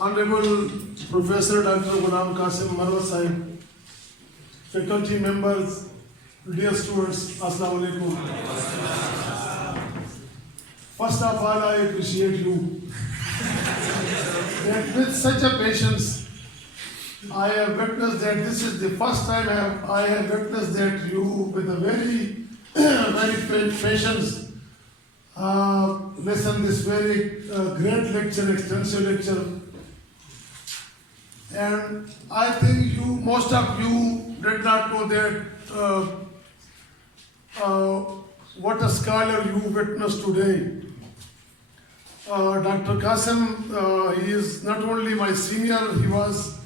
Honorable Professor Dr. QasimMarwat sahib, faculty members, dear students, Assalamu alaikum. First of all, I appreciate you that with such a patience, I have witnessed that this is the first time I have witnessed that you with a very patience listen this very great lecture, extensive lecture. And I think most of you did not know that what a scholar you witnessed today. Dr. Qasim, he is not only my senior, he was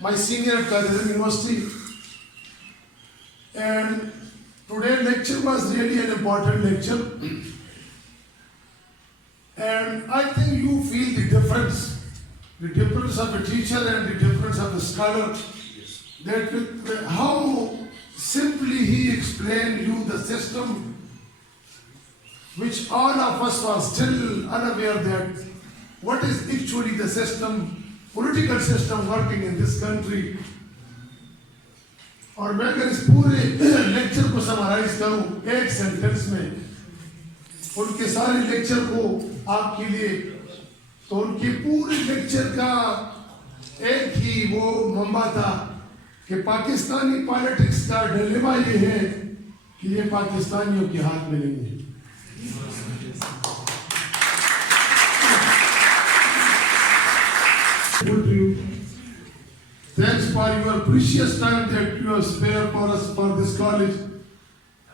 my senior at Khalid University. And today's lecture was really an important lecture. And I think you feel the difference of a teacher and the difference of a scholar. That with how simply he explained you the system, which all of us were still unaware that what is actually the system, political system working in this country. और मैं अगर इस पूरे lecture को summarise करूं एक sentence में, उनके सारे लेक्चर को आपके लिए, तो उनके पूरे लेक्चर का एक ही वो मंबा था कि पाकिस्तानी पॉलिटिक्स का डिलेमा ये है कि ये पाकिस्तानियों के हाथ में नहीं है. Thanks for your precious time that you have spared for us for this college,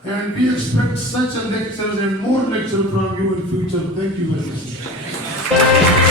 and we expect such a lectures and more lectures from you in future. Thank you very much.